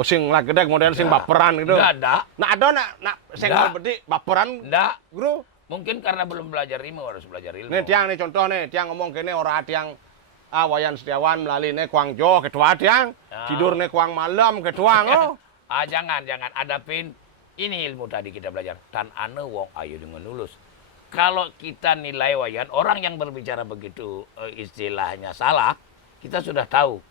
Oh sing lah gede model sing baperan gitu. Enggak. Nah ada nak sing berarti baperan. Enggak. Guru. Mungkin karena belum belajar ilmu, harus belajar ilmu. Nih tiang nih contoh nih, tiang ngomong kene ora tiang Wayan Setiawan melalui nih kuang jo kedua tiang. Tidur nih kuang malam kedua oh. Jangan adapin ini ilmu tadi kita belajar. Tan ane wong ayu dengan lulus. Kalau kita nilai wayan, orang yang berbicara begitu istilahnya salah, kita sudah tahu.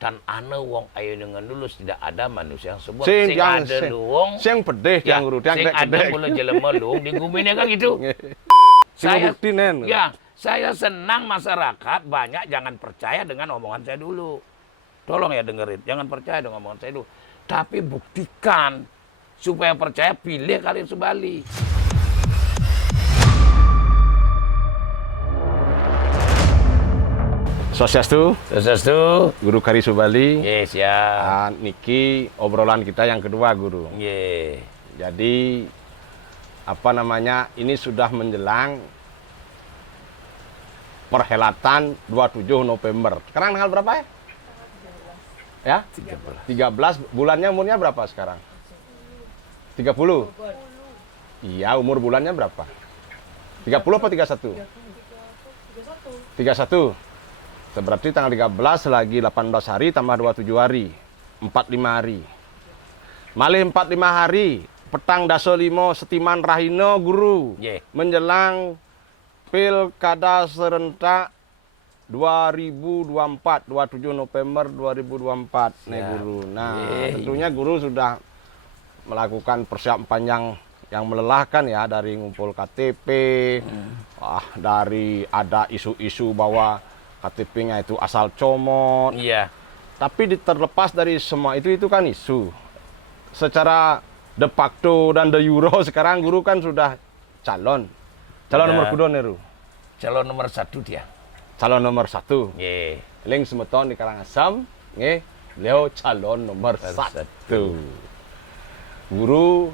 Dan ane wong ayo dengan lulus, tidak ada manusia yang sebut sing ada luwung sing pedih tiang guru tiang sing ada boleh jelema luwung di guminya kan gitu. Saya senang masyarakat banyak jangan percaya dengan omongan saya dulu. Tolong ya dengerin, jangan percaya dengan omongan saya dulu. Tapi buktikan supaya percaya, pilih kalian Subali. Sosiastu, Guru Kari Subali. Yes ya. Niki obrolan kita yang kedua Guru. Yeah. Jadi apa namanya ini sudah menjelang perhelatan 27 November. Sekarang tanggal berapa ya? Ya? 13. Bulannya umurnya berapa sekarang? 30. Iya, umur bulannya berapa? 30 apa 31? 31. Berarti tanggal 13 lagi 18 hari tambah 27 hari. 45 hari. Malih 45 hari. Petang daso limo setiman rahino Guru. Yeah. Menjelang Pilkada serentak 2024, 27 November 2024 nih Guru. Nah, tentunya Guru sudah melakukan persiapan panjang yang melelahkan ya, dari ngumpul KTP, dari ada isu-isu bahwa KTP-nya itu asal comot. Iya. Tapi terlepas dari semua itu kan isu. Secara de facto dan de jure sekarang Guru kan sudah calon. Calon nomor kudo Neru. Calon nomor 1 dia. Calon nomor 1. Nggih. Ling semeton di Karangasem, nggih, beliau calon nomor 1. Guru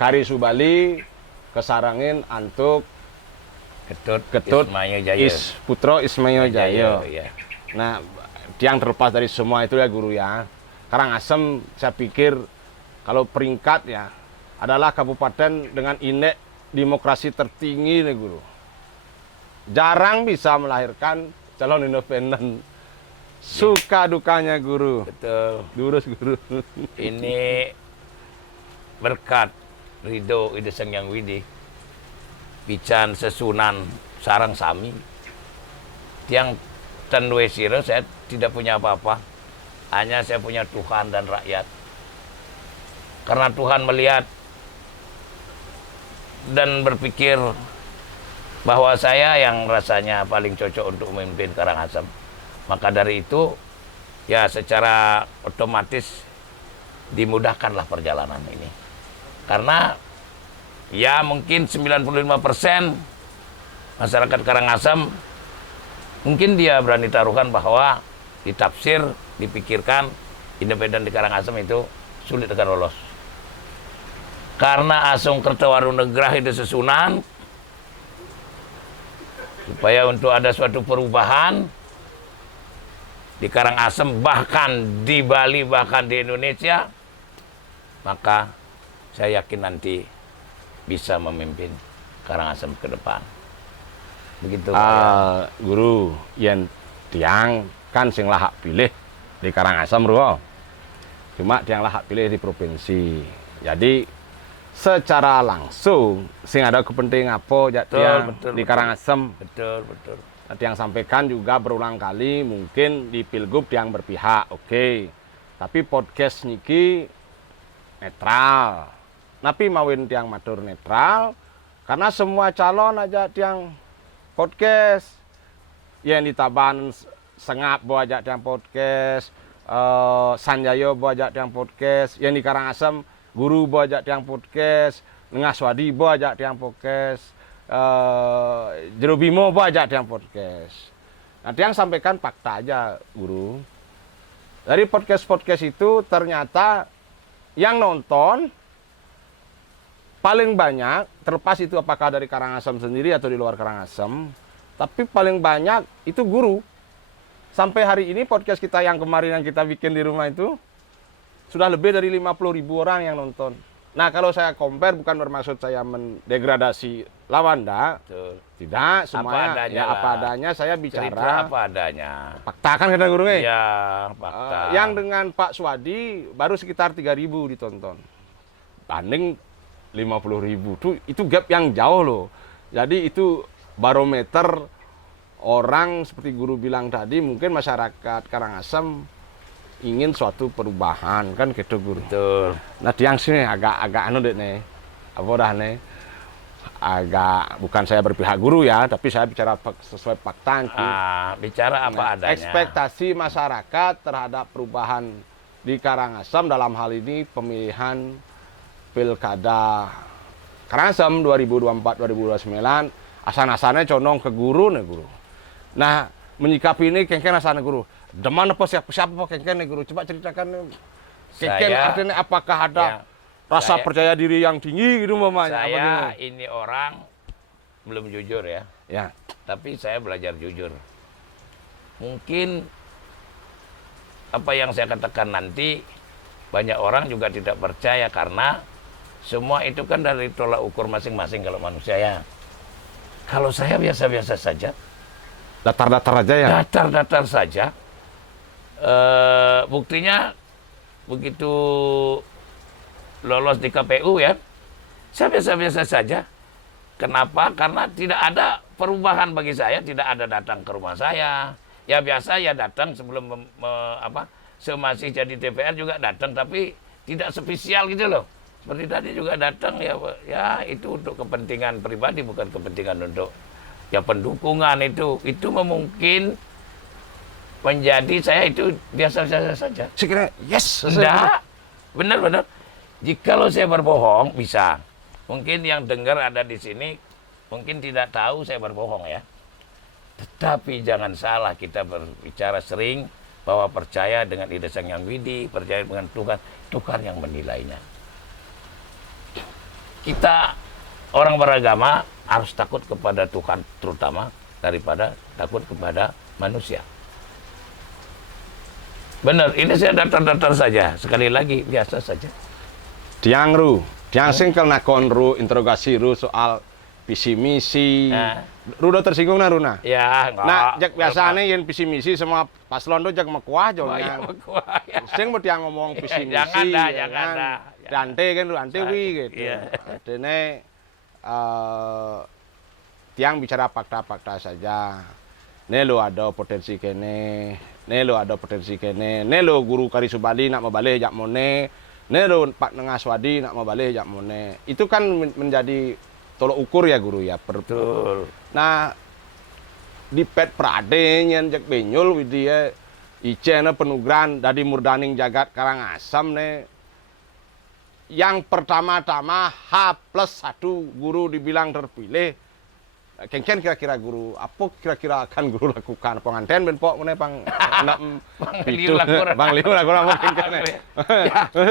Kari Subali kesarangin antuk Ketut Putro Ismail Jaya. Ya. Nah, yang terlepas dari semua itu ya Guru ya. Karangasem saya pikir kalau peringkat ya adalah kabupaten dengan indeks demokrasi tertinggi nih Guru. Jarang bisa melahirkan calon independen. Suka dukanya Guru. Betul. Durus Guru. Ini berkat Ridho Ide Sang Widi. Bican sesunan sarang sami. Tiang tendue siro saya tidak punya apa-apa. Hanya saya punya Tuhan dan rakyat. Karena Tuhan melihat dan berpikir bahwa saya yang rasanya paling cocok untuk memimpin Karangasem. Maka dari itu, ya secara otomatis dimudahkanlah perjalanan ini. Karena ya mungkin 95% masyarakat Karangasem mungkin dia berani taruhkan bahwa ditafsir, dipikirkan independen di Karangasem itu sulit akan lolos. Karena Asung Kertawaru Negrah itu sesunan, supaya untuk ada suatu perubahan di Karangasem, bahkan di Bali, bahkan di Indonesia, maka saya yakin nanti bisa memimpin Karangasem ke depan. Begitu. Guru, yang tiang kan sing lahak pilih di Karangasem Ruo. Cuma tiang lahak pilih di provinsi. Jadi secara langsung sing ada kepentingan apa tiang di Karangasem. Betul. Tiang sampaikan juga berulang kali mungkin di Pilgub tiang berpihak, oke. Tapi podcast niki netral. Tapi mawin tiang matur netral karena semua calon aja tiang podcast. Yang di Taban Sengap bawa aja tiang podcast, Sanjayo bawa aja tiang podcast, yang di Karangasem Guru bawa aja tiang podcast, Ngaswadi bawa aja tiang podcast, Jerobimo bawa aja tiang podcast. Nah, tiang sampaikan fakta aja Guru. Dari podcast-podcast itu ternyata yang nonton paling banyak, terlepas itu apakah dari Karangasem sendiri atau di luar Karangasem, tapi paling banyak itu Guru. Sampai hari ini podcast kita yang kemarin yang kita bikin di rumah itu sudah lebih dari 50.000 orang yang nonton. Nah, kalau saya compare bukan bermaksud saya mendegradasi lawan, Betul. tidak, semuanya adanya ya lah. apa adanya. Saya Cerita bicara apa adanya. fakta kan kata guru nih. Iya, fakta. Yang dengan Pak Swadi baru sekitar 3.000 ditonton. Banding 50.000. Itu gap yang jauh loh. Jadi itu barometer orang seperti guru bilang tadi, mungkin masyarakat Karangasem ingin suatu perubahan kan gitu guru. Betul. Nah tiang sini agak anu deh nih, apa dah nih, agak bukan saya berpihak guru ya, tapi saya bicara sesuai fakta. Bicara apa adanya. Ekspektasi masyarakat terhadap perubahan di Karangasem dalam hal ini pemilihan pilkada Karangasem 2024-2029 asan-asannya condong ke guru nih guru. Nah menyikapi ini kengken asana guru. Deman apa siapa kengken nih guru? Coba ceritakan kengken artinya apakah ada rasa percaya diri yang tinggi gitu mamanya? Saya ini orang belum jujur ya. Ya. Tapi saya belajar jujur. Mungkin apa yang saya katakan nanti banyak orang juga tidak percaya karena semua itu kan dari tolak ukur masing-masing kalau manusia ya. Kalau saya biasa-biasa saja. Datar-datar aja ya? Datar-datar saja. Buktinya begitu lolos di KPU ya, saya biasa-biasa saja. Kenapa? Karena tidak ada perubahan bagi saya, tidak ada datang ke rumah saya. Ya biasa ya datang sebelum semasih jadi DPR juga datang, tapi tidak spesial gitu loh. Seperti tadi juga datang ya itu untuk kepentingan pribadi, bukan kepentingan untuk ya pendukungan itu mungkin menjadi saya itu biasa-biasa saja. Sekiranya yes. Enggak, benar-benar. Jikalau saya berbohong bisa. Mungkin yang dengar ada di sini mungkin tidak tahu saya berbohong ya. Tetapi jangan salah kita berbicara sering bahwa percaya dengan ide Sang Hyang Widi, percaya dengan Tuhan yang menilainya. Kita orang beragama harus takut kepada Tuhan terutama daripada takut kepada manusia. Benar, ini saya datar-datar saja. Sekali lagi, biasa saja. Tiang sing nakon interogasi soal visi misi. Udah tersinggung nah Runa? Ya, enggak. Nah, jak biasanya yang visi misi sama paslon do jak mekuah jongnya. Sing mau tiang ngomong visi misi. Jangan dah. Dante kan Dante wi gitu. Dene tiang bicara fakta-fakta saja. Ne lo ada potensi kene, ne lo ada potensi kene, ne lo guru Kari Subali nak mabalik jak mone, ne lo Pak Nengas Wadi nak mabalik jak mone. Itu kan menjadi tolok ukur ya guru ya. Betul. Nah di pet Prade nyen jak benyul widya icena penugran dari murdaning jagat Karangasem ne. Yang pertama-tama H+1 guru dibilang terpilih. Kengken kira-kira guru, apa kira-kira akan guru lakukan? Pengantin ben pok meneh pang Liu lakukan. Bang Liu lakukan apa kengken.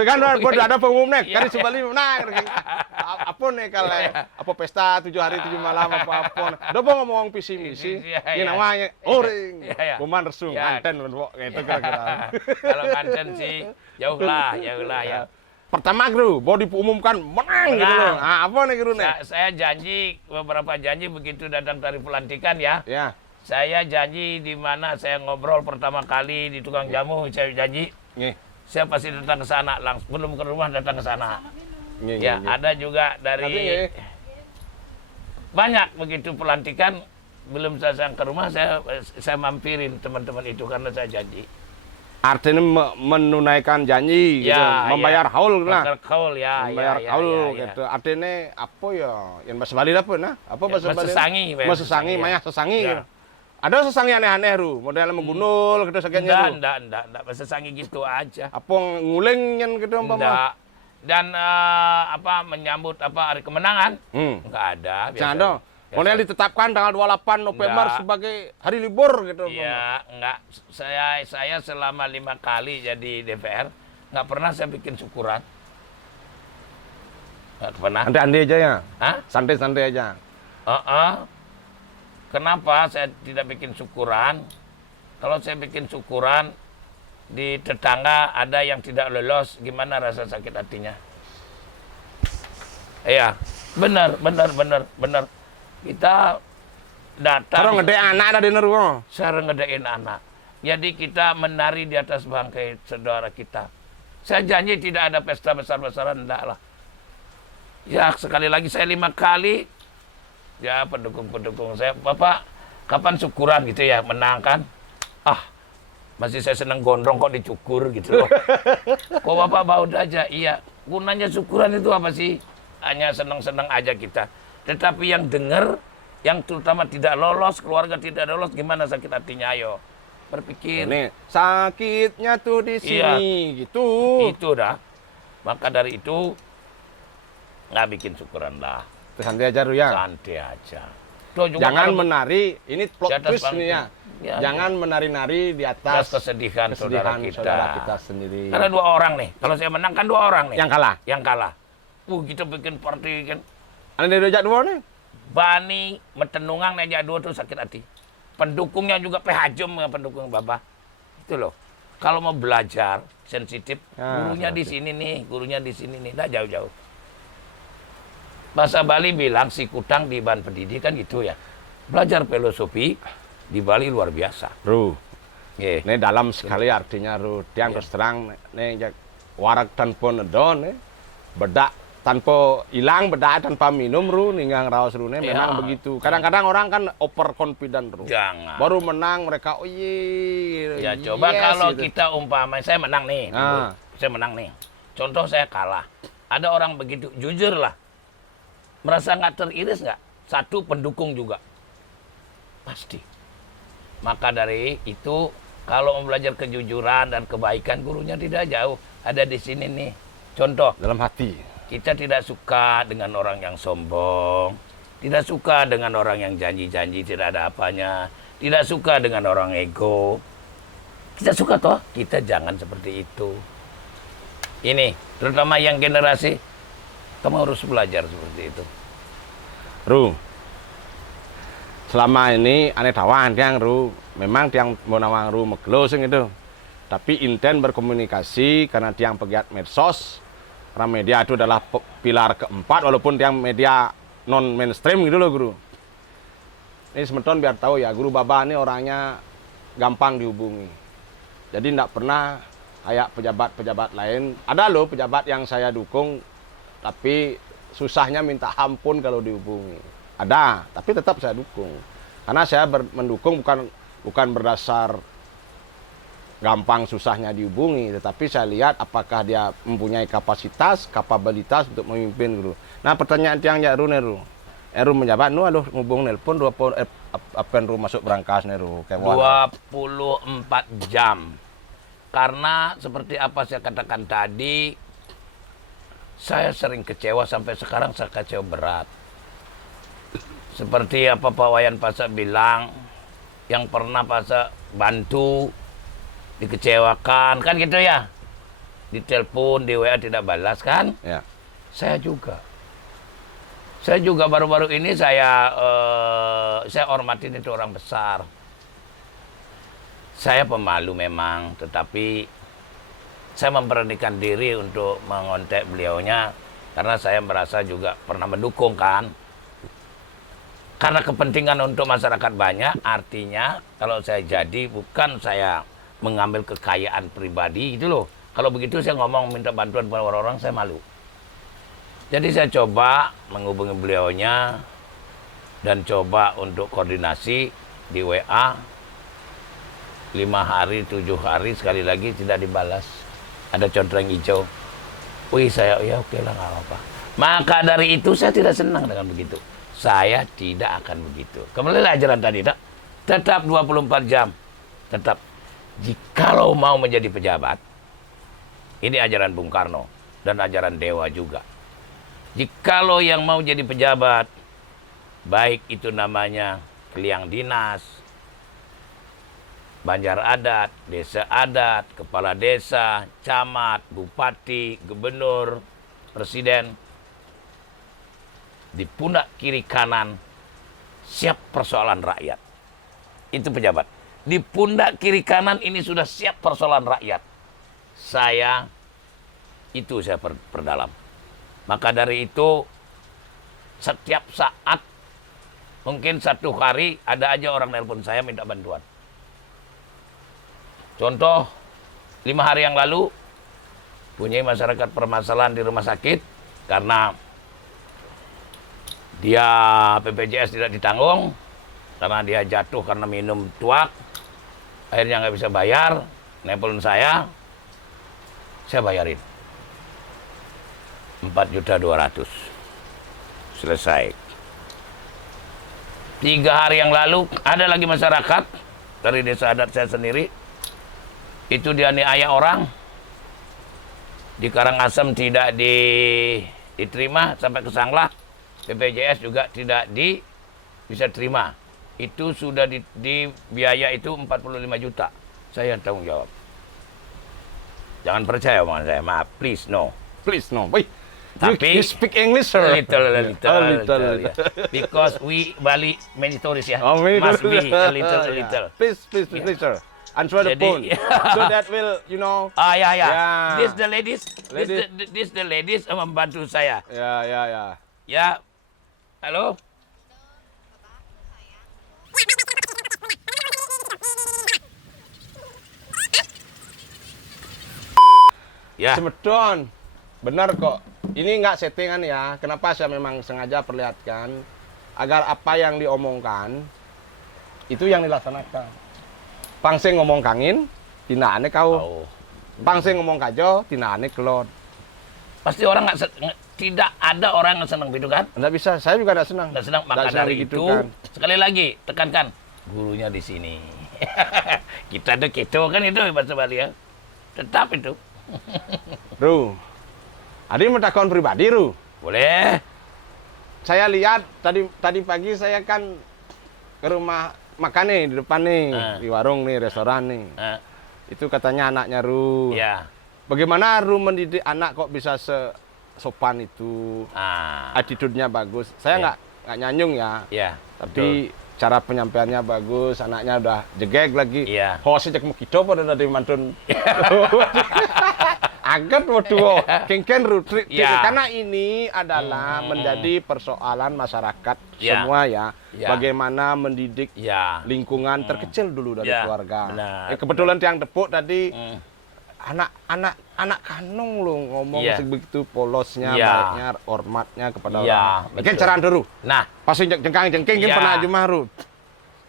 Kan ada pengumumnya, Kari Subali menang. Apa nih kalau apa pesta 7 hari 7 malam apa. Dopo ngomong visi misi. Ini namanya oring. Buman resung kanten ben pok gitu kira-kira. Kalau kanten sih jauh lah ya. Pertama guru, mau diumumkan menang gitu loh. Nah, apa nih guru nih? Saya janji beberapa janji begitu datang dari pelantikan ya. Ya. Saya janji di mana saya ngobrol pertama kali di tukang jamu, saya janji. Saya pasti datang ke sana langsung, belum ke rumah datang ke sana. Ya, ada juga dari banyak begitu pelantikan belum saya ke rumah saya mampirin teman-teman itu karena saya janji. Artinya menunaikan janji gitu, membayar haul lah. Membayar haul gitu. Artinya apa ya? Yang bahasa Bali apa nah? Apa bahasa Bali? Mesesangi, maya sesangi. Ya. Ada sesangi aneh-aneh ru, model menggunul gitu segiannya ru. Enggak, sesangi gitu aja. Apa nguling nyen gitu umpama? Dan menyambut hari kemenangan? Enggak ada. Jangan dong. Model ditetapkan tanggal 28 November sebagai hari libur gitu. Iya, enggak. Saya selama 5 kali jadi DPR, enggak pernah saya bikin syukuran. Enggak pernah. Ande aja ya? Hah? Santai-santai aja? Kenapa saya tidak bikin syukuran? Kalau saya bikin syukuran, di tetangga ada yang tidak lolos, gimana rasa sakit hatinya? Iya, benar. Kita datang. Kalau ngedek anak ada di nerung. Cara ngedain anak. Jadi kita menari di atas bangkai saudara kita. Saya janji tidak ada pesta besar-besaran, enggak lah. Ya sekali lagi saya 5 kali. Ya pendukung-pendukung saya, Bapak kapan syukuran gitu ya, menang kan? Masih saya seneng gondrong kok dicukur gitu loh. Kok Bapak baut aja? Iya, gunanya syukuran itu apa sih? Hanya seneng-seneng aja kita. Tetapi yang dengar, yang terutama tidak lolos, keluarga tidak lolos, gimana sakit hatinya? Ayo, berpikir. Ini sakitnya tuh di sini, Iya. gitu. Itu dah. Maka dari itu, nggak bikin syukuran lah. Santai aja, Ru, ya. Santai aja. Tuh juga Jangan kalau menari, ini plot di atas twist nih ya. Ya, Jangan menari-nari di atas atas kesedihan saudara kita. sendiri. Karena 2 orang nih. Kalau saya menang kan 2 orang nih. Yang kalah. Yang kalah. Kita bikin party kan. Ada yang diajak dua nih. Bani, metenungang ngajak 2 tuh sakit hati. Pendukungnya juga pehajum ya, pendukung Babah. Itu loh. Kalau mau belajar sensitif, gurunya di sini nih, gurunya di sini nih, dah jauh-jauh. Bahasa Bali bilang si kutang di bahan pendidikan gitu ya. Belajar filosofi di Bali luar biasa. Ru, Nggih. ini dalam sekali artinya, Ru. Tiang terus terang, nih warak tanpa nedon, bedak tanpa hilang, bedak tanpa minum, Ru. Ninggang rawas, Ru. Memang begitu. Kadang-kadang orang kan over confident, Ru. Jangan. Baru menang mereka, oh iya. Ya coba yes, kalau gitu. kita umpama, saya menang nih. Ah. Saya menang nih. Contoh saya kalah. Ada orang begitu, jujur lah. Merasa nggak teriris nggak? Satu pendukung juga. Pasti. Maka dari itu, kalau mau belajar kejujuran dan kebaikan, gurunya tidak jauh. Ada di sini nih. Contoh, Dalam hati. kita tidak suka dengan orang yang sombong. Tidak suka dengan orang yang janji-janji tidak ada apanya. Tidak suka dengan orang ego. Kita suka toh? Kita jangan seperti itu. Ini, terutama yang generasi, kamu harus belajar seperti itu. Ru, selama ini aneh tawan tiang, Ru. Memang tiang mau nawang Ru meglo sing itu. Tapi inten berkomunikasi karena tiang pegiat medsos. Karena media itu adalah pilar keempat, walaupun tiang media non mainstream gitu loh, Guru. Ini semeton biar tahu ya, Guru Baba ini orangnya gampang dihubungi. Jadi tidak pernah kayak pejabat-pejabat lain. Ada loh pejabat yang saya dukung, tapi susahnya minta ampun kalau dihubungi. Ada, tapi tetap saya dukung. Karena saya mendukung bukan berdasar gampang susahnya dihubungi, tetapi saya lihat apakah dia mempunyai kapabilitas untuk memimpin, Guru. Nah, pertanyaan tiang ya Ru neru. Eru menjabat nu aduh ngubung nelpon 20 apa Ru masuk berangkas neru kayak 24 jam. Karena seperti apa saya katakan tadi, saya sering kecewa sampai sekarang saya kecewa berat. Seperti apa Pak Wayan Pasa bilang, yang pernah Pasa bantu dikecewakan kan gitu ya, ditelepon di WA tidak balas kan. Ya. Saya juga baru-baru ini saya hormatin itu orang besar. Saya pemalu memang, tetapi saya memberanikan diri untuk mengontak beliaunya karena saya merasa juga pernah mendukung kan. Karena kepentingan untuk masyarakat banyak, artinya kalau saya jadi bukan saya mengambil kekayaan pribadi gitu loh. Kalau begitu saya ngomong minta bantuan pada orang-orang, saya malu. Jadi saya coba menghubungi beliaunya dan coba untuk koordinasi di WA. 5 hari, 7 hari, sekali lagi tidak dibalas. Ada contreng hijau. Wih, saya, ya oke lah, nggak apa-apa. Maka dari itu saya tidak senang dengan begitu. Saya tidak akan begitu. Kembali ajaran tadi, tak? Tetap 24 jam. Tetap. Jikalau mau menjadi pejabat, ini ajaran Bung Karno dan ajaran Dewa juga. Jikalau yang mau jadi pejabat, baik itu namanya keliang dinas, banjar adat, desa adat, kepala desa, camat, bupati, gubernur, presiden, di pundak kiri kanan siap persoalan rakyat. Itu pejabat. Di pundak kiri kanan ini sudah siap persoalan rakyat. Saya perdalam. Maka dari itu setiap saat, mungkin satu hari ada aja orang nelpon saya minta bantuan. Contoh, 5 hari yang lalu punya masyarakat permasalahan di rumah sakit karena dia BPJS tidak ditanggung, karena dia jatuh karena minum tuak, akhirnya nggak bisa bayar, nelpon saya bayarin 4.200.000. Selesai. 3 hari yang lalu ada lagi masyarakat dari desa adat saya sendiri, itu dianiaya orang di Karangasem, tidak diterima sampai ke Sanglah, BPJS juga tidak bisa terima. Itu sudah di biaya itu 45 juta. Saya tanggung jawab. Jangan percaya omongan saya, maaf, please no. Please no. Wait. Tapi you speak English, sir? Little. Yeah. Because we Bali many tourists ya. Oh, many Must be a tourists. little. Please, sir. Answer the Jadi- phone. So that will, Ya. Yeah. This the ladies. Ladies. This the ladies membantu saya. Ya. Ya. Halo. Ya. Semedon. Benar kok. Ini nggak settingan ya. Kenapa saya memang sengaja perlihatkan agar apa yang diomongkan itu yang dilaksanakan. Pangse ngomong kangin, tinaane kau. Oh. Pangse ngomong kajo, tinaane kelot. Pasti orang tidak ada orang yang senang gitu kan? Nggak bisa. Saya juga nggak senang. Nggak senang. Maka Nggak senang dari gitu itu, kan. sekali lagi tekankan gurunya di sini. Kita tuh gitu kan, itu bahasa Bali ya. Tetap itu. Ru, Adi mau takon pribadi, Ru. Boleh. Saya lihat tadi pagi saya kan ke rumah makan nih di depan nih, di warung nih, restoran nih. Itu katanya anaknya Ru. Ya. Bagaimana Ru mendidik anak kok bisa sopan itu? Attitude-nya bagus. Saya Ya. nggak nyanyung ya. Ya. Tapi cara penyampaiannya bagus, anaknya udah jegek lagi. Iya. Hose cek mau kita pada tadi mantun. Agak waduh, kengken rutri. Iya. Karena ini adalah menjadi persoalan masyarakat Iya. semua ya. Iya. Bagaimana mendidik Ya. lingkungan terkecil dulu dari Iya, keluarga. benar, Kebetulan tiang tepuk tadi Hmm. anak kanung lo ngomong Iya. sebegitu polosnya, Iya. baiknya, hormatnya kepada Iya, orang. Mungkin betul. cara dulu. Nah, Pas jengkang Iya. pernah jumaru.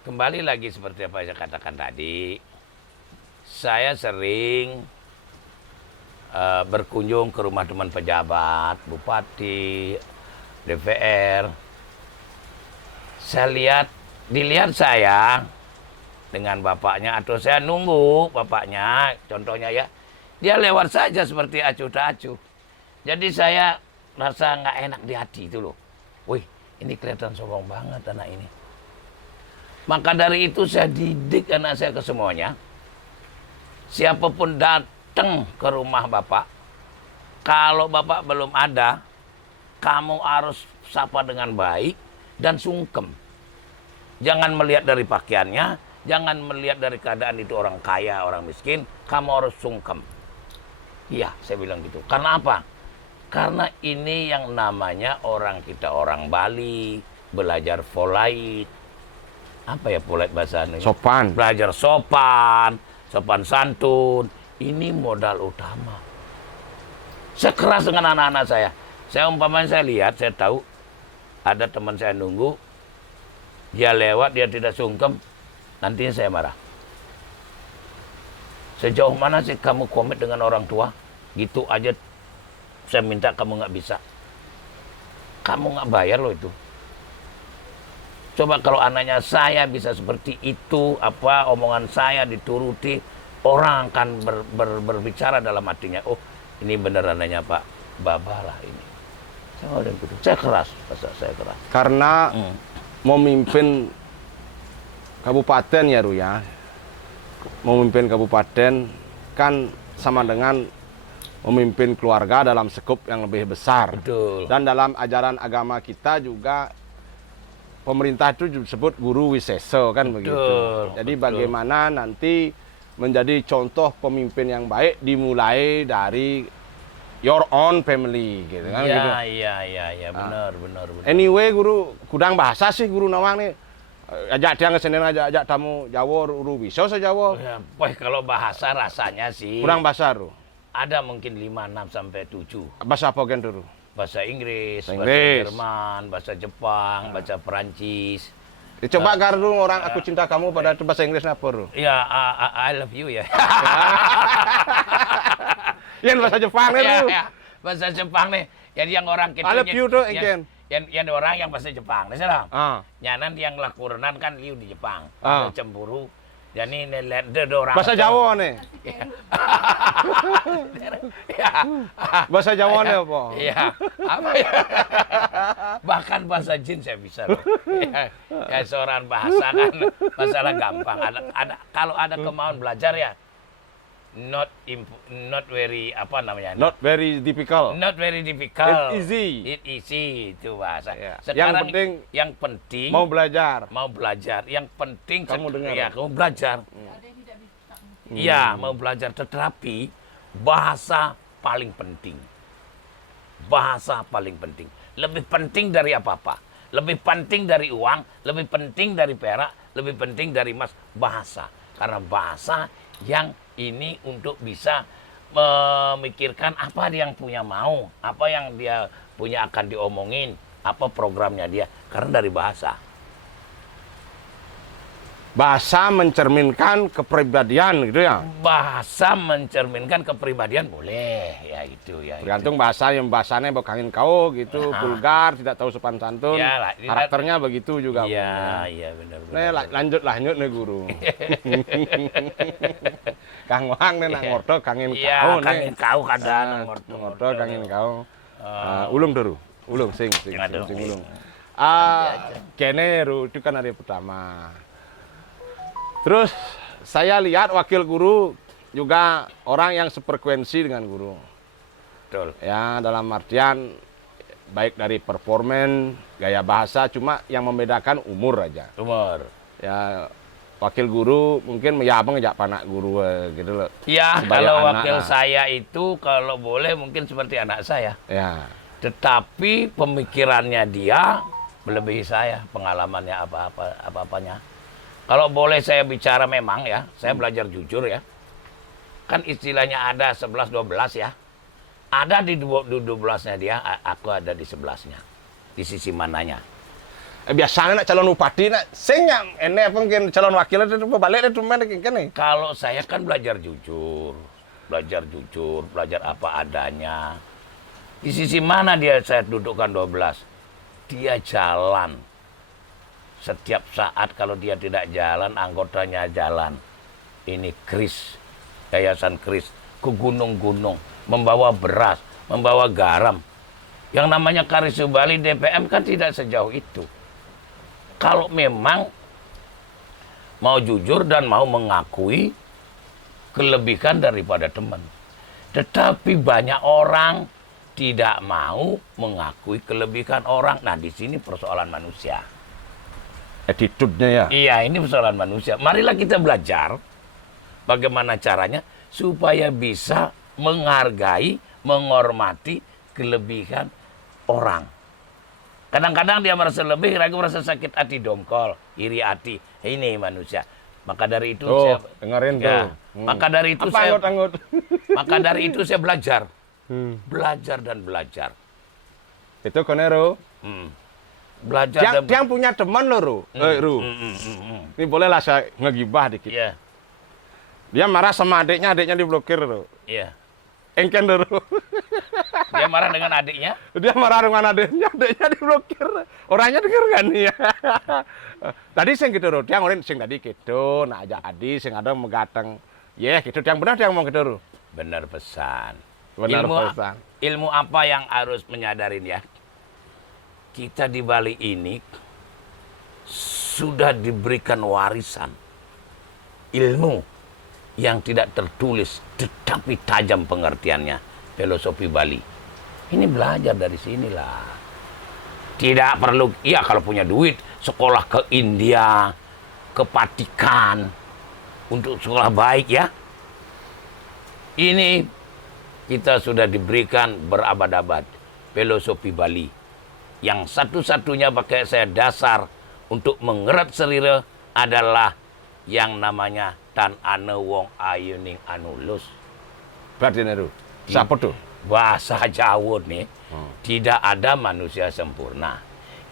kembali lagi seperti apa yang saya katakan tadi. Saya sering berkunjung ke rumah teman pejabat, bupati, DPR. Dilihat saya dengan bapaknya, atau saya nunggu bapaknya, contohnya ya, dia lewat saja seperti acuh tak acuh. Jadi saya rasa nggak enak di hati itu loh. Wih, ini kelihatan sombong banget anak ini. Maka dari itu saya didik anak saya ke semuanya. Siapapun datang ke rumah bapak, kalau bapak belum ada, kamu harus sapa dengan baik dan sungkem. Jangan melihat dari pakaiannya, jangan melihat dari keadaan itu orang kaya, orang miskin, kamu harus sungkem. Iya, saya bilang gitu. Karena apa? Karena ini yang namanya orang kita, orang Bali, belajar polite. Apa ya polite bahasanya? Sopan. Belajar sopan santun. Ini modal utama. Saya keras dengan anak-anak saya. Saya umpamanya saya lihat, saya tahu ada teman saya nunggu, dia lewat, dia tidak sungkem, nantinya saya marah. Sejauh mana sih kamu komit dengan orang tua? Gitu aja saya minta kamu nggak bisa. Kamu nggak bayar loh itu. Coba kalau anaknya saya bisa seperti itu, omongan saya dituruti, orang akan berbicara dalam hatinya, oh ini bener anaknya Pak Baba lah ini. Saya keras, saya keras. Karena memimpin kabupaten ya Ru ya. Memimpin kabupaten kan sama dengan memimpin keluarga dalam skop yang lebih besar. Betul. Dan dalam ajaran agama kita juga pemerintah itu disebut guru wiseso kan begitu. Jadi betul. bagaimana nanti menjadi contoh pemimpin yang baik dimulai dari your own family gitu kan gitu. Iya, benar. Anyway guru kudang bahasa sih guru Nawang nih. Ajak dia ngesenen ajak tamu Jawa uru bisa se Jawa. Ya, wah kalau bahasa rasanya sih Kurang bahasa ru. ada mungkin 5, 6 sampai 7. Bahasa apa kan dulu? Bahasa Inggris, Bahasa bahasa Inggris. Jerman, bahasa Jepang, bahasa Perancis. Coba kardu orang aku cinta kamu pada bahasa Inggris apa ru? Ya, I love you ya. Yang bahasa Jepang nih ru. Ya, bahasa Jepang nih. Jadi yang orang kita I love you tuh engken. yang orang yang bahasa Jepang, nih salah. Ah. Nyanan yang lakurenan kan liu di Jepang. Ah. Ada cemburu. Jadi ini orang. Bahasa Jawa nih. Ya. Bahasa Jawa nih apa? Iya. Apa ya? Bahkan bahasa jin saya bisa loh. Ya, seorang bahasa kan masalah gampang. Kalau ada kemauan belajar ya not very apa namanya? Not very difficult. Not very difficult. It's easy. It easy itu bahasa. Ya. Sekarang Yang penting mau belajar. belajar. Yang penting Kamu dengar. ya, kamu belajar. Iya, mau belajar tetapi bahasa paling penting. Bahasa paling penting. Lebih penting dari apa-apa. Lebih penting dari uang, lebih penting dari perak, lebih penting dari emas, bahasa. Karena bahasa yang ini untuk bisa memikirkan apa yang punya mau, apa yang dia punya akan diomongin, apa programnya dia, karena dari bahasa. Bahasa mencerminkan kepribadian gitu ya. Bahasa mencerminkan kepribadian boleh, ya itu ya. Tergantung bahasa yang bahasanya bakangin kau gitu, vulgar, tidak tahu sopan santun. Ya, lah, karakternya begitu juga. Iya benar. Nih lanjut nih guru. Kang Wang nih nak ngordo kangin Iya, kau kangin kau kadang ngordo kangin kau. Ulung dulu. Ulung sing Aduh. ulung. Kene ru itu kan hari pertama. Terus saya lihat wakil guru juga orang yang sefrekuensi dengan guru. Betul. Ya, dalam artian baik dari performan, gaya bahasa, cuma yang membedakan umur aja. Umur. Ya, wakil guru mungkin ya abang ngejak panak guru gitu loh. Ya, Sebaya kalau anak wakil lah. saya itu kalau boleh mungkin seperti anak saya. Ya. Tetapi pemikirannya dia melebihi saya, pengalamannya apa-apanya. Kalau boleh saya bicara memang ya, saya belajar jujur ya. Kan istilahnya ada 11 12 ya. Ada di 12-nya dia, aku ada di 11-nya. Di sisi mananya? Biasanya nak calon upati nak sing yang ene apa mungkin calon wakil itu balik itu mana kan. Kalau saya kan belajar jujur, belajar apa adanya. Di sisi mana dia saya dudukkan 12? Dia jalan. Setiap saat kalau dia tidak jalan, anggotanya jalan. Ini KRIS, Yayasan KRIS, ke gunung-gunung, membawa beras, membawa garam. Yang namanya Karisu Bali DPM kan tidak sejauh itu. Kalau memang mau jujur dan mau mengakui kelebihan daripada teman. Tetapi banyak orang tidak mau mengakui kelebihan orang. Nah, di sini persoalan manusia. Attitude-nya ya. Iya, ini persoalan manusia. Marilah kita belajar bagaimana caranya supaya bisa menghargai, menghormati kelebihan orang. Kadang-kadang dia merasa lebih, lagi merasa sakit hati, dongkol, iri hati. Ini manusia. Maka dari itu saya dengerin ya, tuh. Maka dari itu Apa anggot-anggot? maka dari itu saya belajar. Belajar dan belajar. Itu konero. Belajar dan Yang punya teman lo, Ru. Ru. Ini bolehlah saya ngegibah dikit. Iya. Dia marah sama adiknya diblokir, Ru. Iya. Engken, Ru. Dia marah dengan adiknya. Dia marah dengan adiknya diblokir. Orangnya denger kan ya. Tadi sing gitu, Ru. Dia ngorin sing tadi gitu, nah aja adi sing ada megateng. Ya, gitu. Yang benar dia ngomong gitu, Ru. Benar pesan. Benar pesan. Ilmu apa yang harus menyadarin ya? Kita di Bali ini sudah diberikan warisan ilmu yang tidak tertulis tetapi tajam pengertiannya, filosofi Bali. Ini belajar dari sinilah. Tidak perlu, iya kalau punya duit sekolah ke India, ke Vatikan, untuk sekolah baik ya. Ini kita sudah diberikan berabad-abad filosofi Bali. Yang satu-satunya pakai saya dasar untuk mengerat selera adalah yang namanya Tan Ane Wong Ayuning Anulus. Berarti Neru. Siapa tuh? Bahasa Jawa nih, tidak ada manusia sempurna.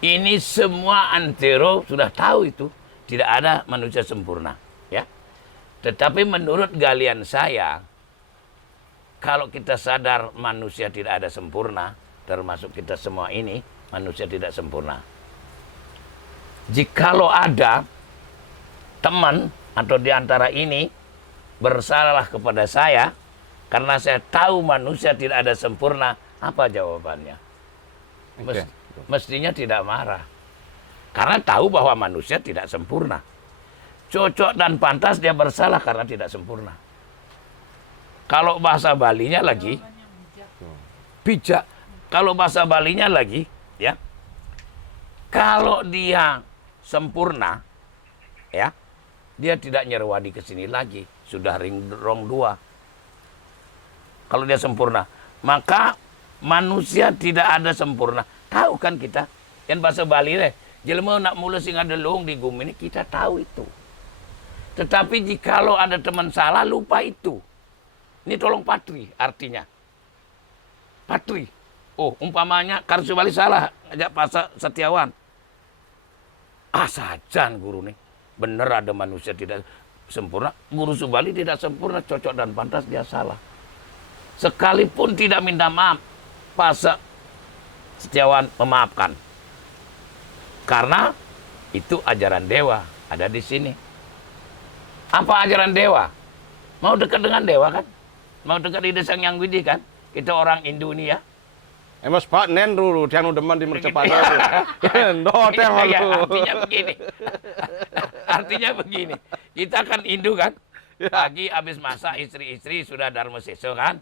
Ini semua antero sudah tahu itu, tidak ada manusia sempurna, ya. Tetapi menurut galian saya, kalau kita sadar manusia tidak ada sempurna, termasuk kita semua ini, manusia tidak sempurna. Jikalau ada teman atau di antara ini bersalah kepada saya, karena saya tahu manusia tidak ada sempurna, apa jawabannya? Mestinya tidak marah. Karena tahu bahwa manusia tidak sempurna. Cocok dan pantas dia bersalah karena tidak sempurna. Kalau bahasa Balinya lagi, bijak. Kalau bahasa Balinya lagi, ya, kalau dia sempurna, ya, dia tidak nyerwadi ke sini lagi. Sudah rong 2. Kalau dia sempurna, maka manusia tidak ada sempurna. Tahu kan kita? Yang bahasa Bali deh, jelema nak mula sing ada luhung di gum ini, kita tahu itu. Tetapi jikalau ada teman salah, lupa itu. Ini tolong patri artinya. Patri. Oh, umpamanya Karsu Bali salah, ajak Pak Setiawan. Sajan guru nih. Bener ada manusia tidak sempurna. Guru Subali tidak sempurna, cocok dan pantas dia salah. Sekalipun tidak minta maaf, Pak Setiawan memaafkan. Karena itu ajaran dewa ada di sini. Apa ajaran dewa? Mau dekat dengan dewa kan? Mau dekat di Desa Yang Widi kan? Kita orang Hindu ini ya. Mas Pak Nen dulu, tiang demen di mercepat itu. Artinya begini. Artinya begini. Kita kan Hindu kan? Pagi habis masak istri-istri sudah dharma seso kan?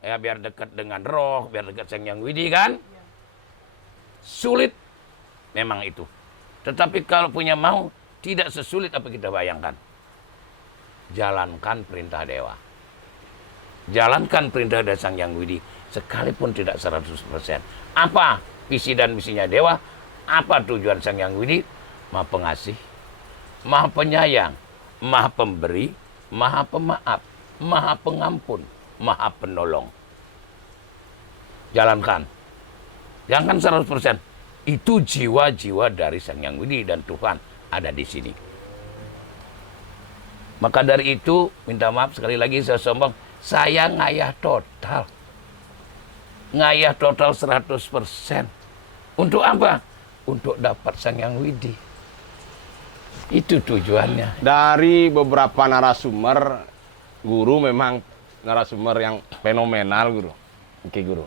Ya biar dekat dengan roh, biar dekat Sang Yang Widi kan? Sulit memang itu. Tetapi kalau punya mau, tidak sesulit apa kita bayangkan. Jalankan perintah dewa. Jalankan perintah dari Sang Yang Widi. Sekalipun tidak 100%. Apa visi dan misinya dewa? Apa tujuan Sang Yang Widi? Maha pengasih, maha penyayang, maha pemberi, maha pemaaf, maha pengampun, maha penolong. Jalankan. Jangan 100%. Itu jiwa-jiwa dari Sang Yang Widi dan Tuhan ada di sini. Maka dari itu, minta maaf sekali lagi saya sombong, saya ngayah total. Ngayah total 100%. Untuk apa? Untuk dapat Sang Yang Widi. Itu tujuannya. Dari beberapa narasumber, guru memang narasumber yang fenomenal, guru. Oke, guru.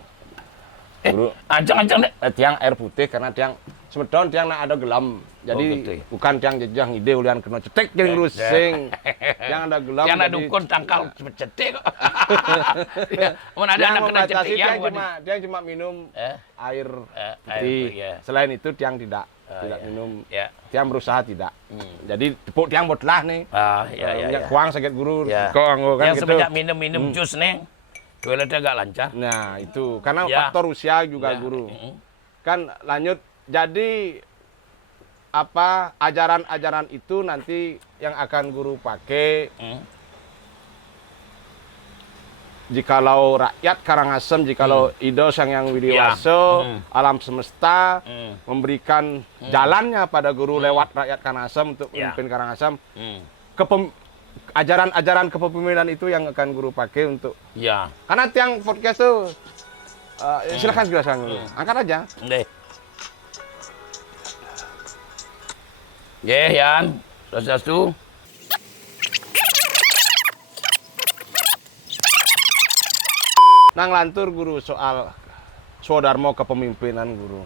Guru, Ancang-ancang deh. tiang air putih karena tiang semedon tiang nak ada gelam. Jadi gitu ya? bukan tiang jejang ide ulian kena cetek jeung rusing. Tiang ada gelam. Tiang ada jadi dukun tangkal cetek kok. Mana ada anak kena cetek yang tiang cuma minum air air, putih. ya. Selain itu tiang tidak ya. minum. Ya. Tiang berusaha tidak. Jadi tepuk tiang botlah nih. Ya. Kuang sakit guru. Ya. Kok anggo kan Yang gitu. semenjak minum jus nih, toiletnya agak lancar. Nah, itu karena Ya. faktor usia juga Ya. guru. Kan lanjut jadi apa ajaran-ajaran itu nanti yang akan guru pakai jikalau rakyat Karangasem, jikalau Ido Sang Yang Widiwaso, alam semesta memberikan jalannya pada guru lewat rakyat Karangasem untuk memimpin Karangasem. Ajaran-ajaran kepemimpinan itu yang akan guru pakai untuk karena tiang podcast tuh silakan jelaskan dulu. Angkat aja. Deh. Yan. Swastiastu. Nang lantur guru soal swadharma kepemimpinan guru.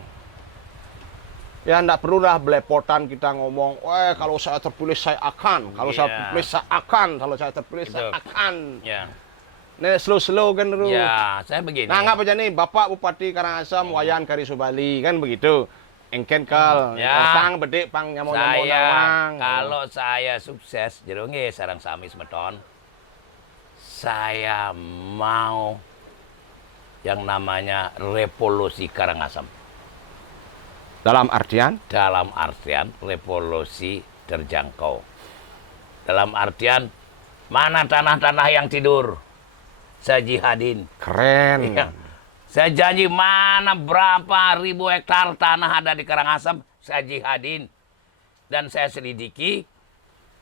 Ya enggak perlulah belepotan kita ngomong, kalau saya terpilih saya akan, kalau saya terpilih saya akan, kalau saya terpilih saya akan. Ya. Nih slow-slow kan dulu. Ya, saya begini. Nah, ngapa aja nih Bapak Bupati Karangasem Wayan Karisobali kan begitu. engken kel. Ya. Sang bedik pang nyamong-nyamong Saya nawang. kalau saya sukses, jadi nggih sareng sami semeton. Saya mau yang namanya revolusi Karangasem. Dalam artian Dalam artian revolusi terjangkau. Dalam artian mana tanah-tanah yang tidur? Saya jihadin. keren. Ya. Saya janji mana berapa ribu hektar tanah ada di Karangasem, saya jihadin. Dan saya selidiki,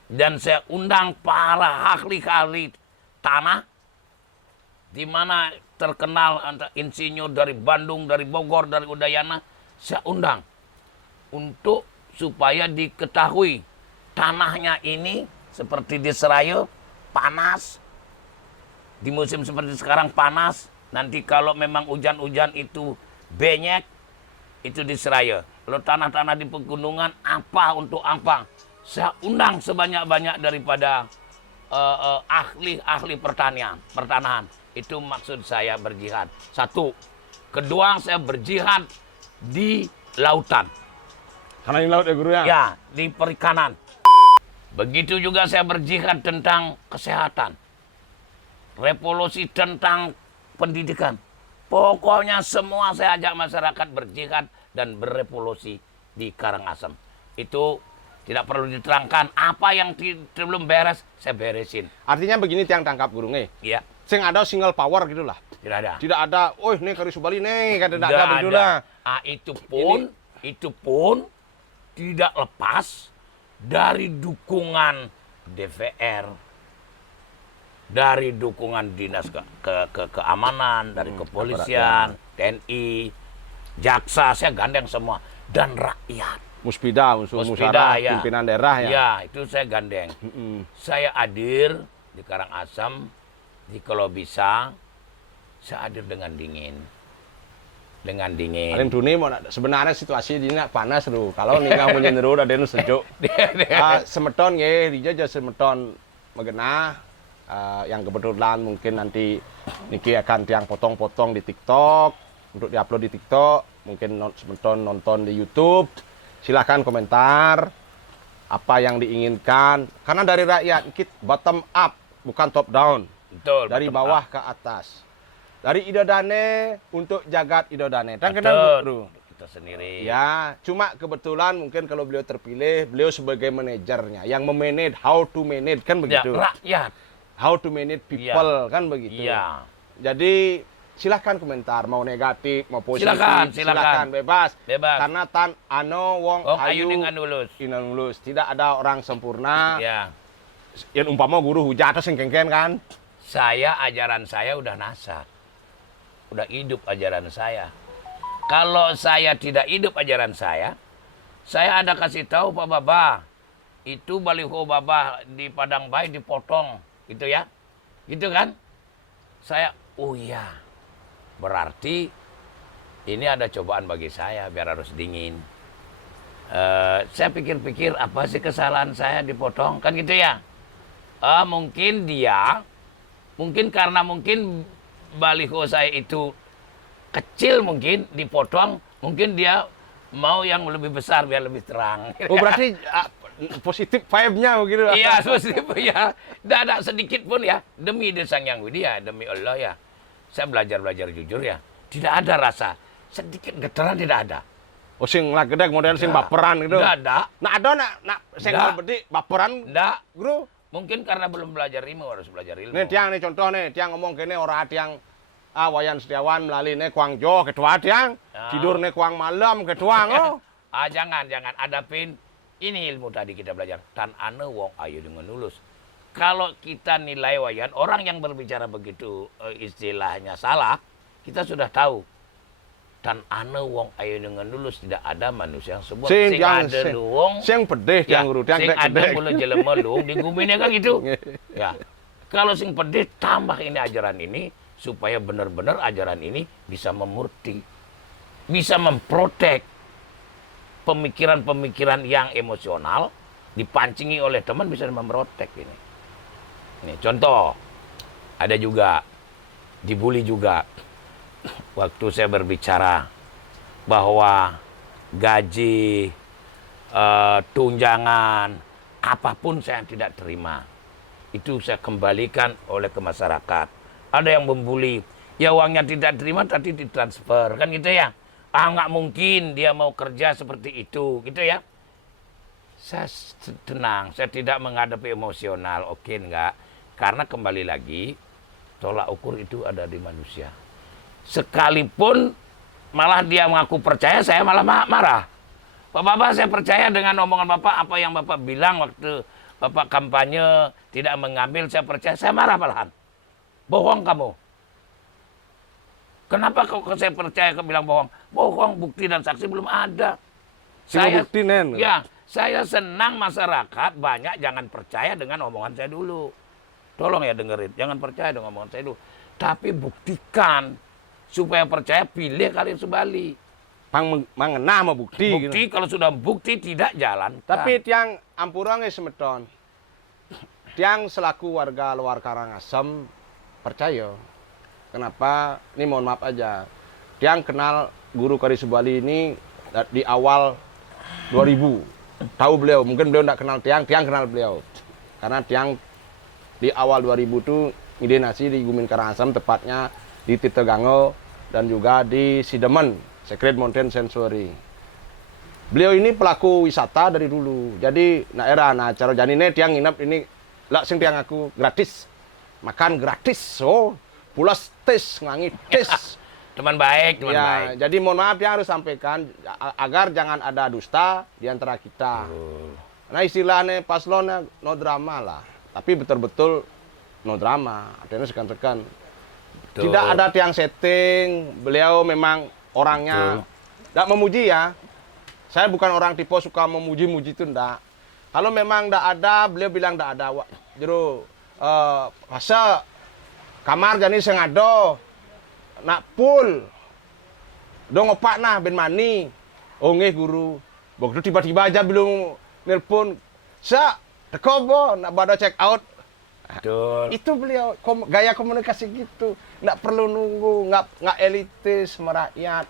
dan saya undang para ahli-ahli tanah, di mana terkenal insinyur dari Bandung, dari Bogor, dari Udayana, saya undang untuk supaya diketahui tanahnya ini seperti di Serayu panas, di musim seperti sekarang panas, nanti kalau memang hujan-hujan itu benyek, itu di Serayu. Kalau tanah-tanah di pegunungan apa untuk apa? Saya undang sebanyak-banyak daripada ahli-ahli pertanahan. Itu maksud saya berjihad. Satu. Kedua, saya berjihad di lautan. Karena di laut ya guru ya. Ya, di perikanan. Begitu juga saya berjihad tentang kesehatan. Revolusi tentang pendidikan. Pokoknya semua saya ajak masyarakat berjihad dan berevolusi di Karangasem. Itu tidak perlu diterangkan. Apa yang belum beres, saya beresin. Artinya begini tiang tangkap guru nih. Ya, Sing ada single power gitu lah. tidak ada. Tidak ada, oh nih kari Subali nih, kan tidak ada Nggak begitu lah. Ah, itu pun tidak lepas dari dukungan DPR, dari dukungan dinas keamanan, dari kepolisian, TNI, jaksa, saya gandeng semua, dan rakyat. Muspida, unsur Muspida, musyawarah ya. pimpinan daerah ya. Ya, itu saya gandeng. Saya hadir di Karangasem, kalau bisa, saya hadir dengan dingin. Dengan dingin. Paling duni mau sebenarnya situasi di nak panas lu. Kalau nih kamu nyenderu ada nu sejuk. Semeton nggih, dija aja semeton megena yang kebetulan mungkin nanti niki akan tiang potong-potong di TikTok untuk diupload di TikTok, mungkin semeton nonton di YouTube. Silahkan komentar apa yang diinginkan karena dari rakyat kita bottom up bukan top down. Betul. Dari betul. bawah ke atas. Dari Idodane untuk jagat Idodane. Dan Betul. kenal bro. Kita sendiri. Ya, cuma kebetulan mungkin kalau beliau terpilih, beliau sebagai manajernya yang memanage, how to manage kan Ya, begitu. rakyat. How to manage people kan begitu. Iya. Jadi silahkan komentar mau negatif mau positif. Silakan. Bebas. Bebas. Karena tan ano wong Oh, ayu ayu dengan lulus. inang lulus. Tidak ada orang sempurna. Ya. Yang umpama guru hujat sing kengken kan. Ajaran saya udah nasar. Udah hidup ajaran saya. Kalau saya tidak hidup ajaran saya ada kasih tahu Pak Baba, itu baliho Baba di Padang Bayi dipotong, gitu ya. Gitu kan? Saya, oh iya. Berarti ini ada cobaan bagi saya biar harus dingin. Saya pikir-pikir apa sih kesalahan saya dipotong, kan gitu ya. Mungkin karena baliho saya itu kecil mungkin dipotong, mungkin dia mau yang lebih besar biar lebih terang. Oh berarti positif vibe-nya begitu. Iya, positif ya. Tidak ada sedikit pun ya, demi Sang Yang Widi ya, demi Allah ya. Saya belajar jujur ya. Tidak ada rasa sedikit getaran, tidak ada. Oh sing lagedek model sing baperan gitu. Tidak ada. Nah ada nak sing bedi baperan. Tidak. Guru. Mungkin karena belum belajar ilmu, harus belajar ilmu. Nih tiang nih contoh nih, tiang ngomong kene ora tiang Wayan Setiawan melalui nih kuang jo kedua tiang, tidur nih kuang malam kedua oh. Jangan adapin ini ilmu tadi kita belajar. Tan ane wong ayu dengan lulus. Kalau kita nilai wayan, orang yang berbicara begitu istilahnya salah, kita sudah tahu. Tan ane wong ayu dengan lulus, tidak ada manusia yang sebut. Sing ada luwung. Sing pedih tiang guru, tiang sing ada mula jelema luwung di guminya kan gitu. Ya. Kalau sing pedih tambah ini ajaran ini supaya benar-benar ajaran ini bisa memurti, bisa memprotek pemikiran-pemikiran yang emosional dipancingi oleh teman bisa memprotek ini. Ini contoh, ada juga dibully juga waktu saya berbicara bahwa gaji, tunjangan, apapun saya tidak terima. Itu saya kembalikan oleh ke masyarakat. Ada yang membuli, ya uangnya tidak terima tadi ditransfer, kan gitu ya. Nggak mungkin dia mau kerja seperti itu, gitu ya. Saya tenang, saya tidak menghadapi emosional, oke enggak. Karena kembali lagi, tolak ukur itu ada di manusia. Sekalipun malah dia mengaku percaya, saya malah marah. Bapak, saya percaya dengan omongan Bapak, apa yang Bapak bilang waktu Bapak kampanye tidak mengambil, saya percaya, saya marah malahan. Bohong kamu. Kenapa kok saya percaya kau bilang bohong? Bohong, bukti dan saksi belum ada. Saya bukti, Nen. Ya, saya senang masyarakat banyak jangan percaya dengan omongan saya dulu. Tolong ya dengerin, jangan percaya dengan omongan saya dulu. Tapi buktikan. Supaya percaya, pilih kalian Subali. Mengenah sama bukti. Bukti, kalau sudah bukti tidak jalan. Tapi tiang ampura nggak semeton. Tiang selaku warga luar Karangasem percaya. Kenapa? Ini mohon maaf aja. Tiang kenal Guru Kari Subali ini di awal 2000. Tahu beliau, mungkin beliau tidak kenal tiang kenal beliau. Karena tiang di awal 2000 itu ide nasi di Gumin Karangasem, tepatnya di Titegango dan juga di Sidemen, Secret Mountain Sanctuary. Beliau ini pelaku wisata dari dulu. Jadi cara janine tiang nginep ini lah sing tiang aku gratis. Makan gratis. So, pulas tes ngangi tes. Teman baik, teman baik. Jadi mohon maaf yang harus sampaikan agar jangan ada dusta di antara kita. Nah istilahnya paslonnya no drama lah. Tapi betul-betul no drama. Artinya sekan-sekan. Tidak ada tiang setting, beliau memang orangnya tidak memuji ya. Saya bukan orang tipe suka memuji-muji itu enggak. Kalau memang tidak ada, beliau bilang tidak ada. Jadi masa kamar jadi sengado, nak pul, dong opak nah ben mani, nggih guru. Begitu tiba-tiba aja belum nelpon, sa tekobo nak bada check out. Betul. Itu beliau gaya komunikasi gitu, nggak perlu nunggu, nggak elitis merakyat.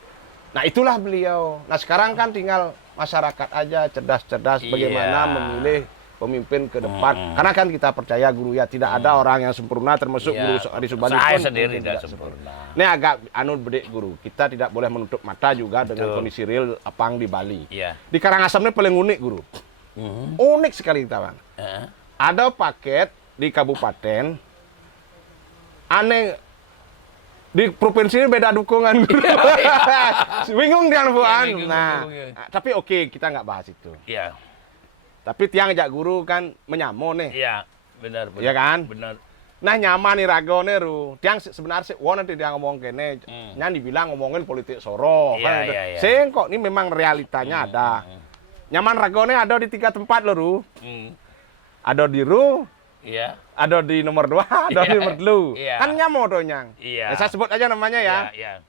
Nah itulah beliau. Nah sekarang kan tinggal masyarakat aja cerdas-cerdas bagaimana memilih pemimpin ke depan. Karena kan kita percaya guru ya tidak ada orang yang sempurna, termasuk Guru Kari Subali Saya pun sendiri tidak sempurna. Ini agak bedek guru. Kita tidak boleh menutup mata juga dengan kondisi real apang di Bali. Iya. Di Karangasem ini paling unik guru. Unik sekali kita bang. Ada paket di kabupaten, aneh di provinsi ini beda dukungan. Bingung dia buan. Nah, tapi oke, kita nggak bahas itu. Iya. Tapi tiang ajak guru kan menyamo nih. Iya, benar. Iya kan? Benar. Nah nyaman nih ragone ru. Tiang sebenarnya sih, nanti dia ngomong kene, nyan dibilang ngomongin politik soro. Iya, iya, iya. Sing kok ini memang realitanya ada. Nyaman ragone ada di 3 tempat loh ru. Ada di ru. Iya. Ada di nomor 2, ada di nomor 2. Iya. Kan nyamo tuh nyang. Iya. Ya, saya sebut aja namanya ya. Iya.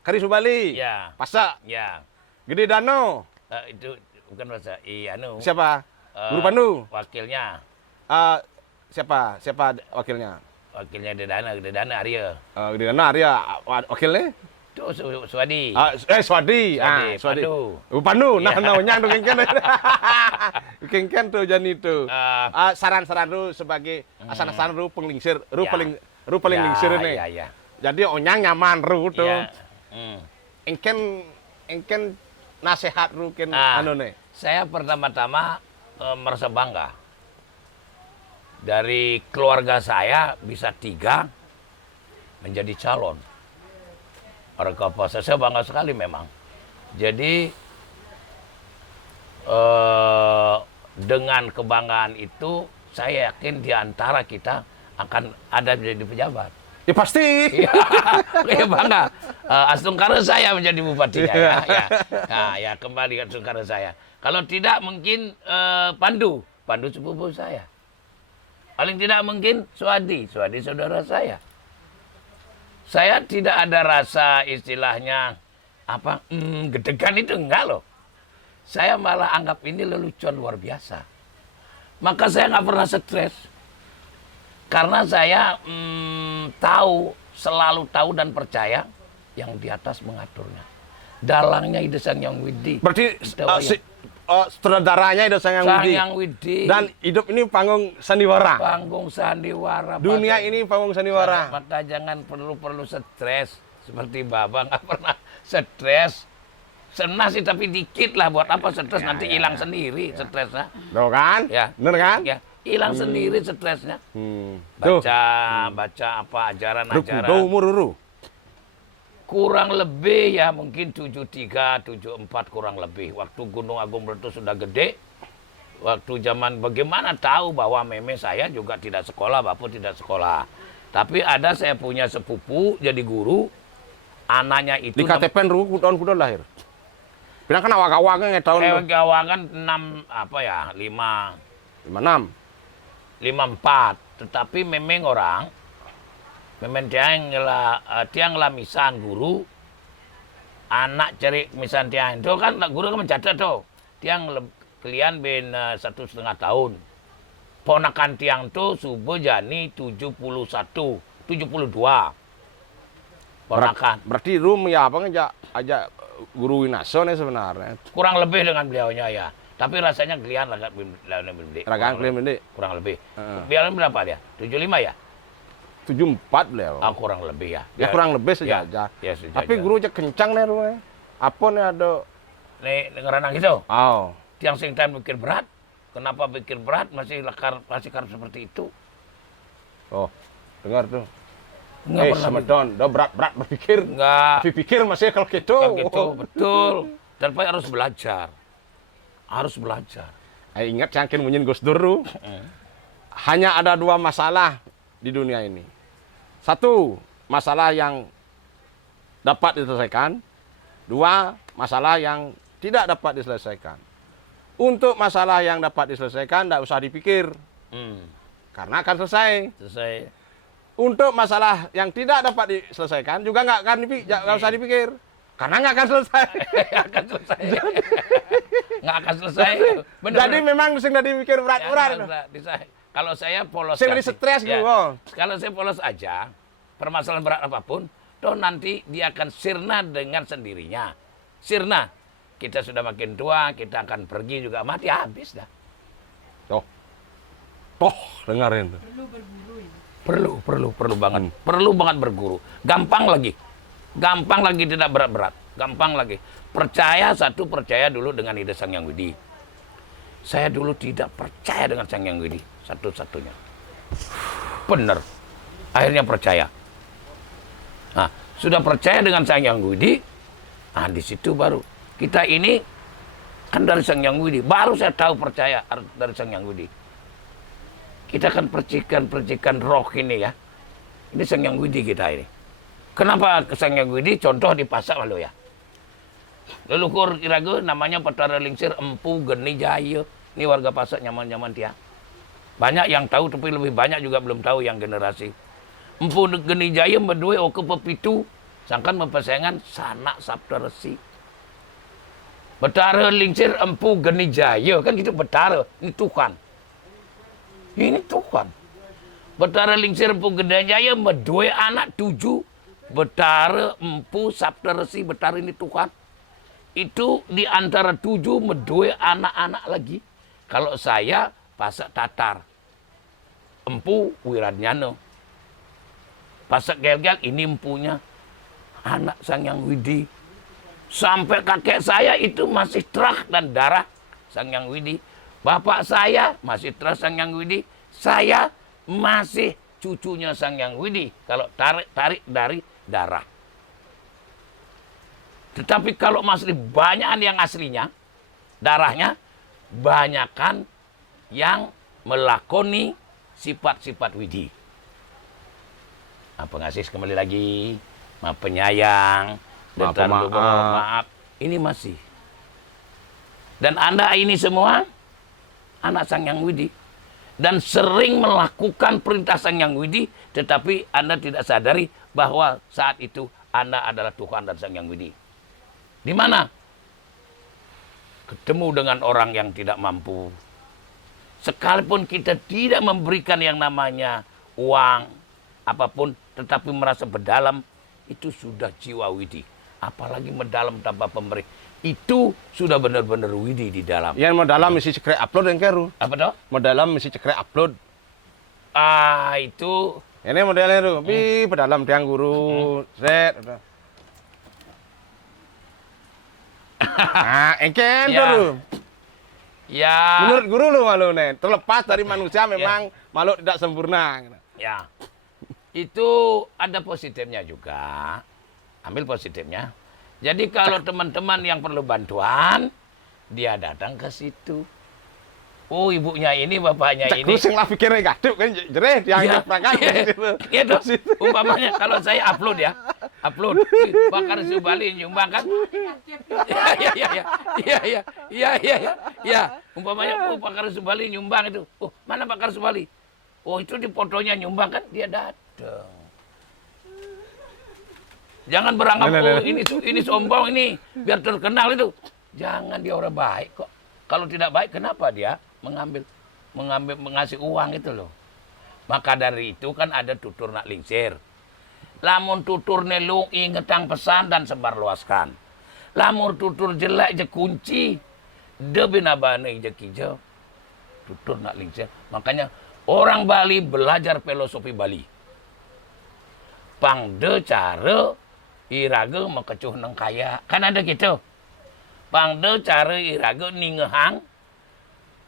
Kari Subali. Iya. Pasa. Iya. Gede Dano. Itu bukan bahasa anu. Siapa? Guru Pandu. Wakilnya. Siapa wakilnya? Wakilnya Gede Dana Arya. Gede Dano Arya. Wakilnya? Itu Swadi. Swadi. Swadi. Pandu. Nah, nyang tuh kengken. Kengken tuh jadi itu. Saran-saran lu sebagai asan-asan lu penglingsir, ru paling lingsir ini. Iya. Jadi onyang nyaman ru tuh. Iya. Engken nasihat ru ken anu nih. Saya pertama-tama merasa bangga. Dari keluarga saya bisa 3 menjadi calon. Orang Kapuasem, saya bangga sekali memang. Jadi dengan kebanggaan itu, saya yakin di antara kita akan ada menjadi pejabat. Ya pasti. Ya bangga. Astungkara saya menjadi bupatinya. Ya kembali ke Astungkara saya. Kalau tidak mungkin Pandu sepupu saya. Paling tidak mungkin Swadi saudara saya. Saya tidak ada rasa istilahnya gedegan itu enggak loh. Saya malah anggap ini lelucon luar biasa. Maka saya nggak pernah stres. Karena saya selalu tahu dan percaya yang di atas mengaturnya. Dalangnya Ida Sang Hyang Widi. Berarti sutradaranya Ida Sang Hyang Sang Widi. Hyang Widi. Dan hidup ini panggung sandiwara. Panggung sandiwara. Dunia ini panggung sandiwara. Maka jangan perlu stres. Seperti Baba nggak pernah stres. Senang sih tapi dikit lah, buat apa stres, nanti hilang sendiri stresnya. Tuh kan? Ya. Bener kan? Ya, hilang sendiri stresnya. Tuh. Baca apa ajaran-ajaran. Tuh umur Ruru. Kurang lebih ya mungkin 73, 74 kurang lebih. Waktu Gunung Agung meletus sudah gede. Waktu zaman bagaimana tahu bahwa meme saya juga tidak sekolah, bapak tidak sekolah. Tapi ada saya punya sepupu jadi guru. Anaknya itu Di KTP Ruru tahun kuda lahir. Bilang kan awak-awaknya tahun gawangan 6 apa ya 5 56. 54. Tetapi memang orang memang tiang lah misan guru anak cari misan tiang itu kan guru kan mencatat tuh tiang kalian ben 1,5 tahun ponakan tiang tuh subuh jani 71 72 ponakan Berarti Rum ya apa aja guru Winaso nih sebenarnya. kurang lebih dengan beliaunya ya, tapi rasanya kalian Ragaan kalian beli kurang lebih. Beliau berapa dia? 75 ya? 74 beliau. Ah, kurang lebih ya. Ya kurang lebih sejajar. Ya, sejajar. Tapi guru aja kencang nih rumahnya. Apa nih ada? Nih ngeranang gitu. Oh. Tiang sing time mikir berat. Kenapa pikir berat masih karep seperti itu? Oh, dengar tuh. Enggak pernah Semedon, udah berat berpikir. enggak Tapi pikir masih kalau gitu. kan gitu, betul. Dan Pak harus belajar. Harus belajar. Ingat cangkin munyin Gus Dur tuh. Hanya ada 2 masalah di dunia ini. Satu, masalah yang dapat diselesaikan. 2, masalah yang tidak dapat diselesaikan. Untuk masalah yang dapat diselesaikan, tidak usah dipikir. Karena akan selesai. Selesai. Untuk masalah yang tidak dapat diselesaikan, juga nggak usah dipikir. Karena nggak akan selesai. akan selesai. Nggak akan selesai. Bener, Jadi memang mesti nggak dipikir berat-berat. Kalau saya polos. Sing di stres gitu. Oh. Kalau saya polos aja, permasalahan berat apapun, toh nanti dia akan sirna dengan sendirinya. Sirna. Kita sudah makin tua, kita akan pergi juga mati habis dah. Toh, dengerin tuh. Perlu berburu ya. Perlu banget. Perlu banget berguru. Gampang lagi. Gampang lagi, tidak berat-berat. Gampang lagi. Percaya dulu dengan ide Sang Hyang Widi. Saya dulu tidak percaya dengan Sang Hyang Widi. Satu-satunya. Benar. Akhirnya percaya. Nah, sudah percaya dengan Sang Hyang Widi. Nah, di situ baru. Kita ini kan dari Sang Hyang Widi. Baru saya tahu percaya dari Sang Hyang Widi. Kita kan percikan roh ini ya. Ini Sang Hyang Widi kita ini. Kenapa Sang Hyang Widi? Contoh di Pasak lalu ya. Leluhur Irago namanya Petara Lingsir Empu Geni Jaya. Ini warga Pasak nyaman-nyaman dia. Banyak yang tahu tapi lebih banyak juga belum tahu yang generasi. Empu Geni Jaya berdua oke pepitu. Sangkan mempersaingan sanak sabda resi. Betara Lingsir Empu Geni Jaya. Kan gitu Betara. Ini Tuhan. Ini Tuhan. Betara Lingsir Empu Geni Jaya berdua anak 7. Betara Empu Sabda Resi. Betara ini Tuhan. Itu di antara 7 berdua anak-anak lagi. Kalau saya Pasak Tatar. Empu Wiradnyana. Pasak Gelgel ini empunya anak Sang Hyang Widi. Sampai kakek saya itu masih terah dan darah Sang Hyang Widi. Bapak saya masih terah Sang Hyang Widi. Saya masih cucunya Sang Hyang Widi. Kalau tarik dari darah. Tetapi kalau masih banyakan yang aslinya, darahnya, banyakan yang melakoni sifat-sifat Widi. Pengasih kembali lagi, penyayang, dan maaf. Ini masih. Dan Anda ini semua anak Sang Hyang Widi. Dan sering melakukan perintah Sang Hyang Widi, tetapi Anda tidak sadari bahwa saat itu Anda adalah Tuhan dan Sang Hyang Widi. Di mana? Ketemu dengan orang yang tidak mampu. Sekalipun kita tidak memberikan yang namanya uang, apapun, tetapi merasa berdalam, itu sudah jiwa Widi. apalagi mendalam tanpa pemberi. Itu sudah benar-benar widih di dalam. Yang mau dalam mesti cekrek upload yang keru. Apa toh? Mau dalam mesti cekrek upload. Itu Ini modelnya tuh, pi pedalam tiang guru, set. Nah, engken Ya. tuh. ya Menurut guru lu malu nih, terlepas dari manusia memang makhluk tidak sempurna. ya. Itu ada positifnya juga. Ambil positifnya. Jadi kalau teman-teman yang perlu bantuan, dia datang ke situ. Oh, ibunya ini, bapaknya Cek ini. lu sing lah pikirnya gaduk kan jereh yang Iya, perangkat. iya dong. Umpamanya kalau saya upload ya, Bakar Subali nyumbang kan? Iya. Umpamanya Bakar Subali nyumbang itu. Oh, mana Bakar Subali? Oh, itu di fotonya nyumbang kan? Dia datang. Jangan beranggap ini sombong ini biar terkenal itu. Jangan, dia orang baik kok. Kalau tidak baik kenapa dia mengasih uang itu loh. Maka dari itu kan ada tutur nak lingsir. Lamun tutur nelung ingetang pesan dan sebarluaskan. Lamun tutur jelek je kunci, de binabane je kijo. Tutur nak lingsir. Makanya orang Bali belajar filosofi Bali. Pangde cara iraga makecuh nang kaya. Kan ada gitu. Pangde cara iraga ningehang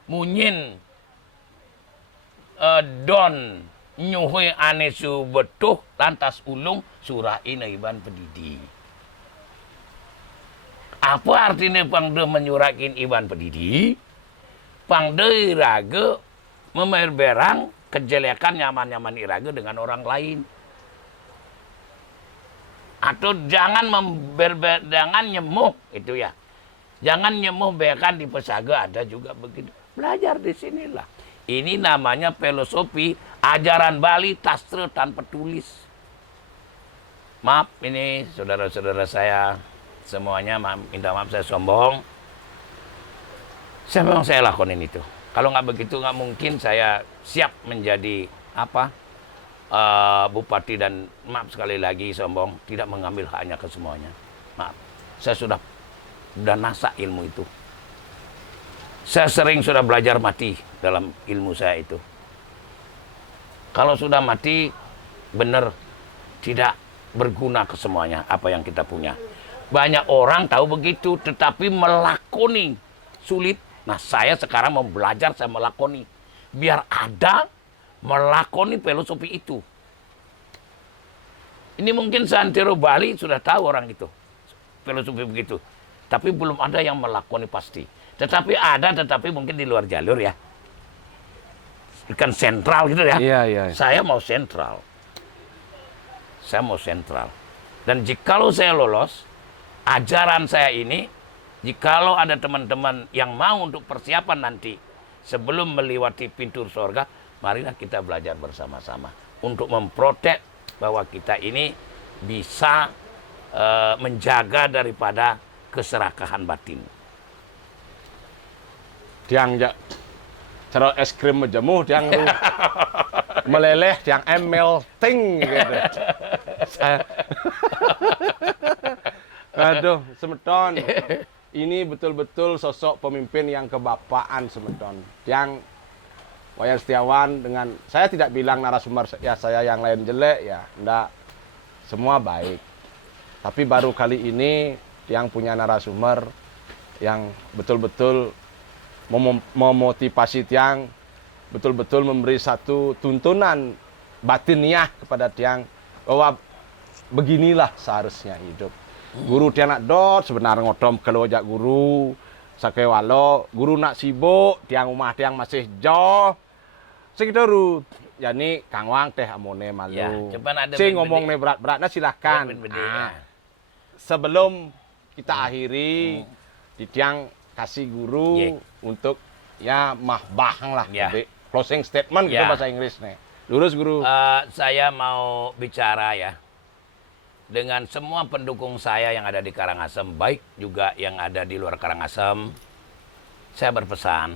munyin don nyuhui anesu betuh lantas ulung surah ina iban pedidi. Apa artinya pangde menyurakin iban pedidi? Pangde iraga memerberang kejelekan nyaman-nyaman iraga dengan orang lain. Atau jangan jangan nyemuh itu ya. Jangan nyemuh bahkan di pesaga ada juga begitu. Belajar di sinilah. Ini namanya filosofi ajaran Bali tastra tanpa tulis. Maaf ini saudara-saudara saya semuanya, minta maaf saya sombong. Memang saya lakukan itu. Kalau nggak begitu nggak mungkin saya siap menjadi bupati dan maaf sekali lagi sombong tidak mengambil haknya ke semuanya. Maaf, saya sudah nasa ilmu itu. Saya sering sudah belajar mati dalam ilmu saya itu. Kalau sudah mati, benar tidak berguna ke semuanya apa yang kita punya. Banyak orang tahu begitu, tetapi melakoni sulit. Nah, saya sekarang mau belajar, saya melakoni. Biar ada melakoni filosofi itu. Ini mungkin seantero Bali sudah tahu orang itu. Filosofi begitu. Tapi belum ada yang melakoni pasti. Tetapi ada, tetapi mungkin di luar jalur ya. Bukan sentral gitu ya. Iya. Saya mau sentral. Saya mau sentral. Dan jikalau saya lolos, ajaran saya ini, jikalau ada teman-teman yang mau untuk persiapan nanti, sebelum melewati pintu surga, marilah kita belajar bersama-sama. Untuk memprotek bahwa kita ini bisa menjaga daripada keserakahan batin. Tiang jak cerot es krim menjemuh, tiang lu meleleh, tiang melting gitu. Aduh, Semeton. Ini betul-betul sosok pemimpin yang kebapaan, Semeton. Yang Wayan Setiawan dengan, saya tidak bilang narasumber ya saya yang lain jelek ya, enggak. Semua baik. Tapi baru kali ini yang punya narasumber yang betul-betul memotivasi tiang, betul-betul memberi satu tuntunan batiniah kepada tiang bahwa beginilah seharusnya hidup. Guru tiang nak dot sebenarnya ngodom kalau jak guru sakewalo, guru nak sibuk tiang rumah tiang masih jauh. Sekidaru yani Kang Wang teh amone malu. Ya, cuman ada ngomong nih berat-beratnya silahkan. Sebelum kita akhiri, di tiang kasih guru untuk ya mahbahang lah, closing statement gitu bahasa Inggris nih. Lurus guru. Saya mau bicara ya dengan semua pendukung saya yang ada di Karangasem, baik juga yang ada di luar Karangasem. Saya berpesan,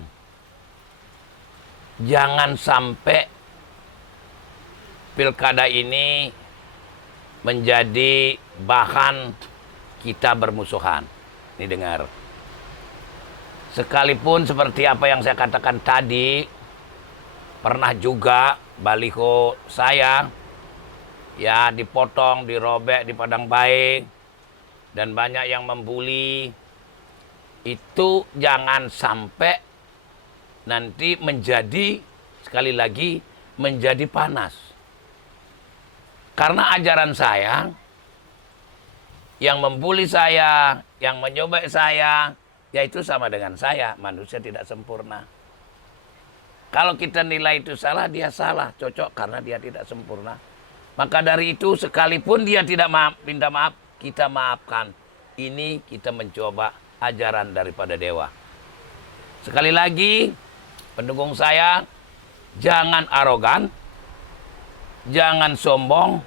jangan sampai pilkada ini menjadi bahan kita bermusuhan. Ini dengar. Sekalipun seperti apa yang saya katakan tadi, pernah juga baliho saya ya dipotong, dirobek di Padang Baik, dan banyak yang membuli. Itu jangan sampai nanti menjadi, sekali lagi, menjadi panas. Karena ajaran saya, yang membuli saya, yang menyobek saya, yaitu sama dengan saya, manusia tidak sempurna. Kalau kita nilai itu salah, dia salah, cocok karena dia tidak sempurna. Maka dari itu, sekalipun dia tidak minta maaf, kita maafkan. Ini kita mencoba ajaran daripada dewa. Sekali lagi, pendukung saya, jangan arogan, jangan sombong,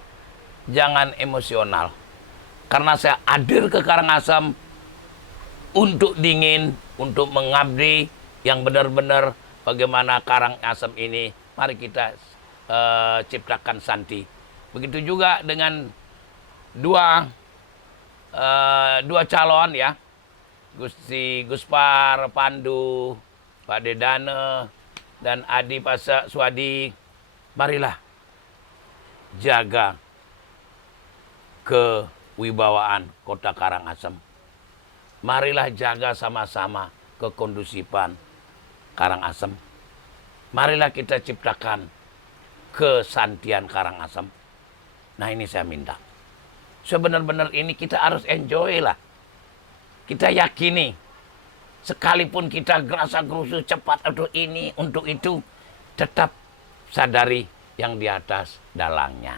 jangan emosional. Karena saya hadir ke Karangasem untuk dingin, untuk mengabdi yang benar-benar bagaimana Karangasem ini. Mari kita ciptakan santi. Begitu juga dengan dua calon ya, Guspar Pandu, Pak Dedane, dan Adi Pasa Swadi. Marilah jaga kewibawaan kota Karangasem. Marilah jaga sama-sama kekondusifan Karangasem. Marilah kita ciptakan kesantian Karangasem. Nah, ini saya minta. Sebenar-benar ini kita harus enjoy lah. Kita yakini. Sekalipun kita gerasa-gerusu cepat untuk ini, untuk itu, tetap sadari yang di atas dalangnya.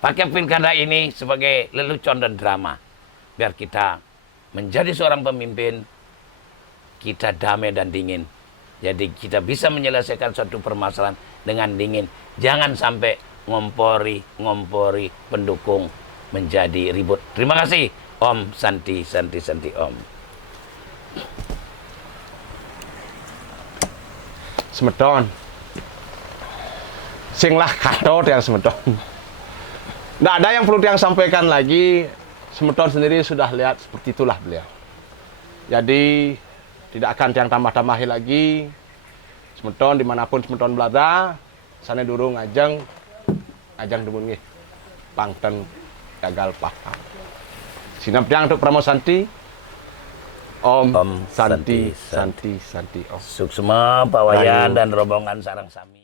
Pakai pilkada ini sebagai lelucon dan drama. Biar kita menjadi seorang pemimpin, kita damai dan dingin. Jadi kita bisa menyelesaikan suatu permasalahan dengan dingin. Jangan sampai ngompori pendukung menjadi ribut. Terima kasih. Om Santi, Santi, Santi, Om. Semedon. Singlah kado yang semedon. Nggak ada yang perlu yang sampaikan lagi. Semedon sendiri sudah lihat seperti itulah beliau. Jadi tidak akan yang tambah-tambahi lagi. Semedon dimanapun semedon berada, sana durung ajang demun nggih. Pangten gagal paham. Sinampiang untuk Pramono Santi. Om Santi, Santi, Santi, Om. Suksma, Pak Wayan, dan rombongan sarang sami.